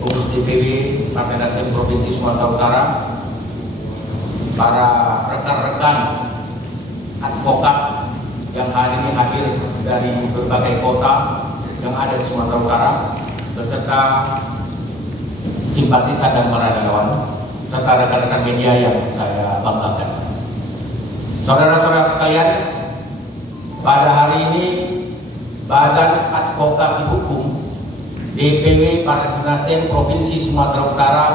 pengurus DPW Partai Nasdem Provinsi Sumatera Utara, para rekan-rekan advokat yang hari ini hadir dari berbagai kota yang ada di Sumatera Utara, beserta simpatisan dan para relawan, serta rekan-rekan media yang saya banggakan. Saudara-saudara sekalian, pada hari ini Badan Advokasi Hukum DPW Partai Nasdem Provinsi Sumatera Utara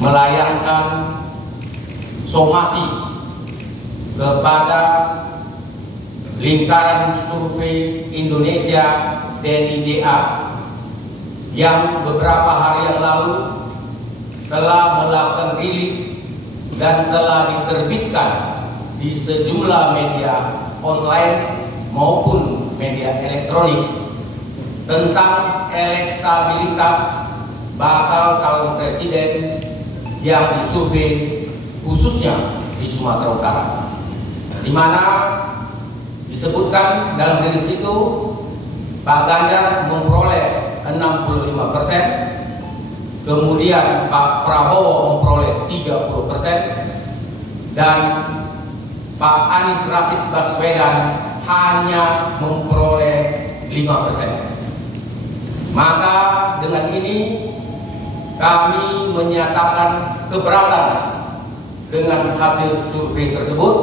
melayangkan somasi kepada Lingkaran Survei Indonesia (LSI) yang beberapa hari yang lalu telah melakukan rilis dan telah diterbitkan di sejumlah media online maupun media elektronik tentang elektabilitas bakal calon presiden yang disurvei khususnya di Sumatera Utara, di mana disebutkan dalam rilis itu Pak Ganjar memperoleh 65%, kemudian Pak Prabowo memperoleh 30%, dan Pak Anies Rashid Baswedan hanya memperoleh 5%. Maka dengan ini kami menyatakan keberatan dengan hasil survei tersebut,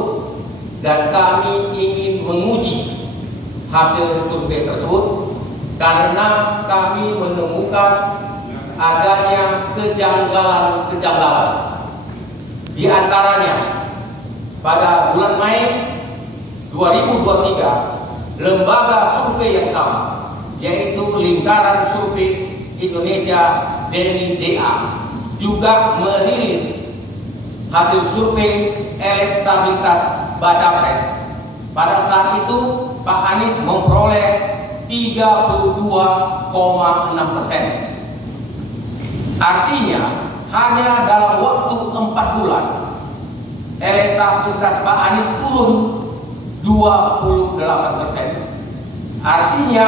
dan kami ingin menguji hasil survei tersebut karena kami menemukan adanya kejanggalan-kejanggalan. Di antaranya, pada bulan Mei 2023, lembaga survei yang sama, yaitu Lingkaran Survei Indonesia (LSI), juga merilis hasil survei elektabilitas baca pres. Pada saat itu Pak Anies memperoleh 32,6%. Artinya hanya dalam waktu 4 bulan elektabilitas Pak Anies turun 28%. Artinya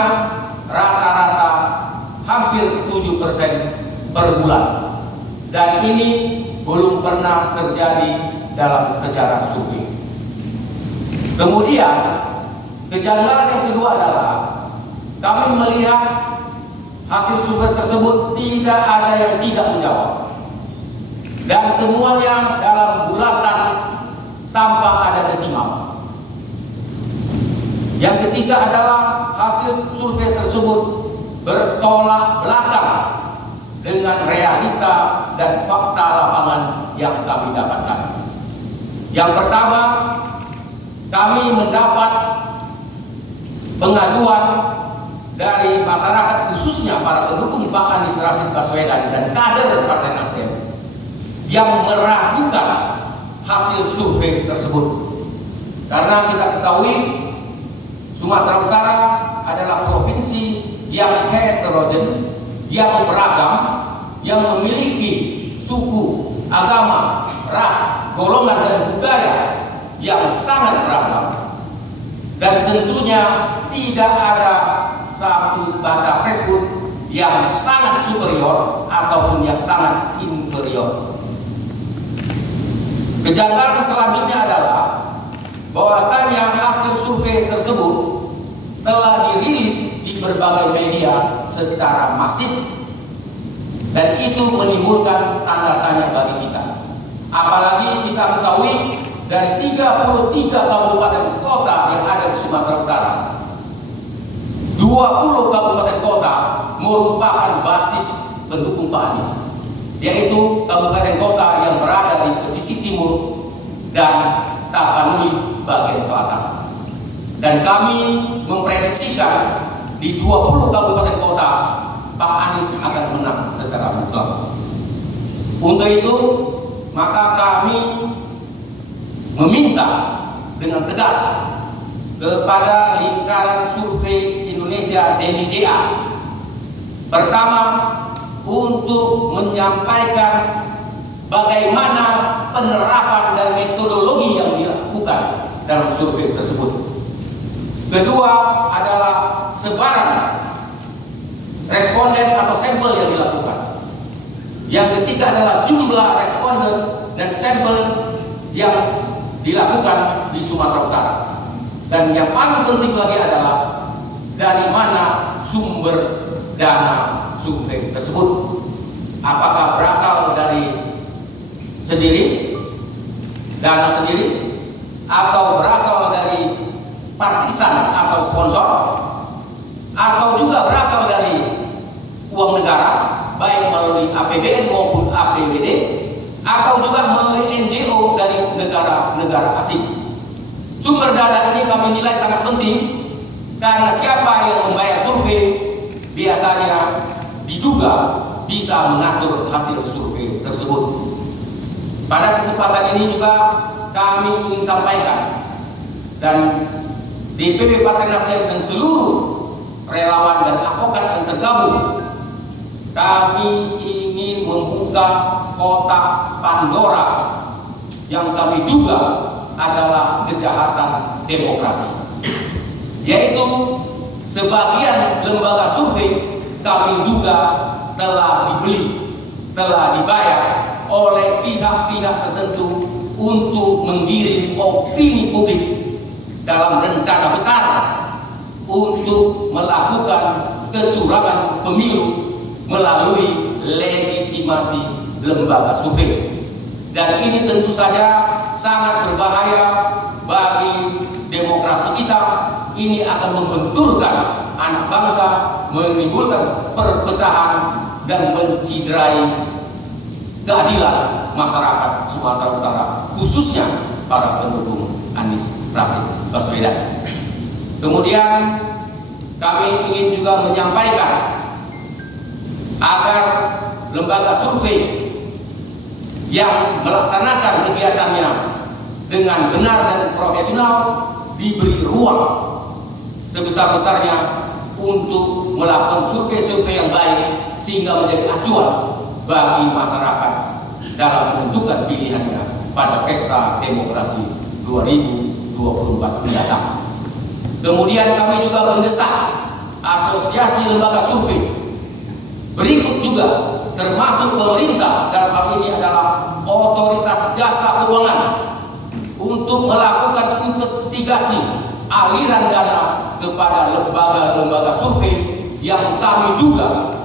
rata-rata hampir 7% per bulan. Dan ini belum pernah terjadi dalam sejarah survei. Kemudian kejanggalan yang kedua adalah kami melihat hasil survei tersebut tidak ada yang tidak menjawab, dan semuanya dalam bulatan tanpa ada desimal. Yang ketiga adalah hasil survei tersebut bertolak belakang dengan realita dan fakta lapangan yang kami dapatkan. Yang pertama, kami mendapat pengaduan dari masyarakat, khususnya para pendukung Pak Anies Rashid Baswedan dan kader Partai Nasdem, yang meragukan hasil survei tersebut. Karena kita ketahui Sumatera Utara adalah provinsi yang heterogen, yang beragam, yang memiliki suku, agama, ras, golongan, dan budaya yang sangat beragam. Dan tentunya tidak ada satu baca pres pun yang sangat superior ataupun yang sangat inferior. Kejanggalan selanjutnya adalah bahwasanya hasil survei tersebut telah dirilis di berbagai media secara masif, dan itu menimbulkan tanda tanya bagi kita. Apalagi kita ketahui dari 33 kabupaten kota yang ada di Sumatera Utara, 20 kabupaten kota merupakan basis pendukung Pak Anies, yaitu kabupaten kota yang berada di pesisir timur dan Tapanuli bagian selatan. Dan kami memprediksikan di 20 kabupaten kota Pak Anies akan menang secara mutlak. Untuk itu, maka kami meminta dengan tegas kepada Lingkaran Survei Indonesia (LSI), pertama, untuk menyampaikan bagaimana penerapan dan metodologi yang dilakukan dalam survei tersebut. Kedua adalah sebaran responden atau sampel yang dilakukan. Yang ketiga adalah jumlah responden dan sampel yang dilakukan di Sumatera Utara. Dan yang paling penting lagi adalah dari mana sumber dana survei tersebut. Apakah berasal dari dana sendiri, atau berasal dari partisan atau sponsor, atau juga berasal dari uang negara, baik melalui APBN maupun APBD, atau juga melalui NGO dari negara-negara asing. Sumber dana ini kami nilai sangat penting karena siapa yang membayar survei biasanya diduga bisa mengatur hasil survei tersebut. Pada kesempatan ini juga kami ingin sampaikan, dan DPW Partai Nasdem dan seluruh relawan dan advokat yang tergabung, kami ingin membuka kotak Pandora yang kami duga adalah kejahatan demokrasi, yaitu sebagian lembaga survei kami duga telah dibeli, telah dibayar oleh pihak-pihak tertentu untuk menggiring opini publik dalam rencana besar untuk melakukan kecurangan pemilu melalui legitimasi lembaga survei. Dan ini tentu saja sangat berbahaya bagi demokrasi kita. Ini akan membenturkan anak bangsa, menimbulkan perpecahan dan menciderai keadilan masyarakat Sumatera Utara, khususnya para pendukung Anies Rashid Baswedan. Kemudian kami ingin juga menyampaikan agar lembaga survei yang melaksanakan kegiatannya dengan benar dan profesional diberi ruang sebesar-besarnya untuk melakukan survei-survei yang baik sehingga menjadi acuan bagi masyarakat dalam menentukan pilihannya pada pesta demokrasi 2024 mendatang. Kemudian kami juga mendesak asosiasi lembaga survei berikut juga, termasuk pemerintah, dalam hal ini adalah otoritas jasa keuangan, untuk melakukan investigasi aliran dana kepada lembaga-lembaga survei yang kami duga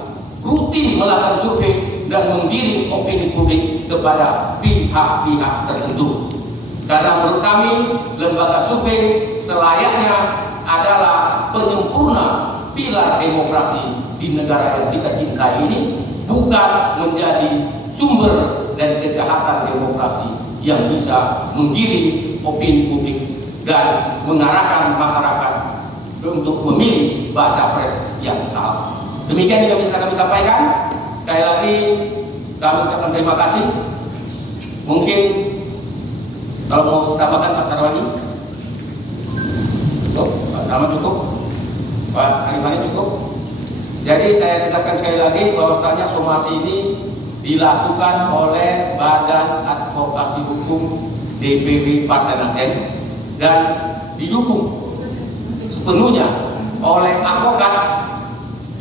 rutin melakukan survei dan menggiring opini publik kepada pihak-pihak tertentu. Karena menurut kami lembaga survei selayaknya adalah penyempurna pilar demokrasi di negara yang kita cintai ini, bukan menjadi sumber dan kejahatan demokrasi yang bisa menggiring opini publik dan mengarahkan masyarakat untuk memilih baca pres yang salah. Demikian yang bisa kami sampaikan. Sekali lagi kami ucapkan terima kasih. Mungkin kalau mau tambahkan Pak Sarwani, cukup, Pak Salman cukup, Pak Arifani cukup. Jadi saya tegaskan sekali lagi bahwasanya somasi ini dilakukan oleh Badan Advokasi Hukum DPW Partai Nasdem dan didukung sepenuhnya oleh advokat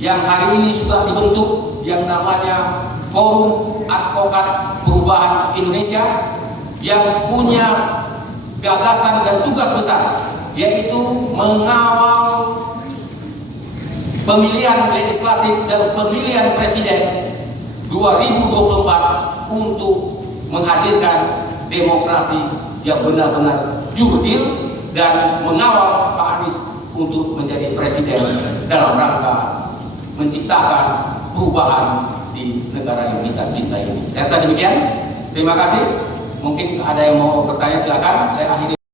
yang hari ini sudah dibentuk yang namanya Forum Advokat Perubahan Indonesia, yang punya gagasan dan tugas besar, yaitu mengawal pemilihan legislatif dan pemilihan presiden 2024 untuk menghadirkan demokrasi yang benar-benar jurdil dan mengawal Pak Anies untuk menjadi presiden dalam rangka menciptakan perubahan di negara yang kita cintai ini. Saya rasa demikian. Terima kasih. Mungkin ada yang mau bertanya, silakan. Saya akhiri.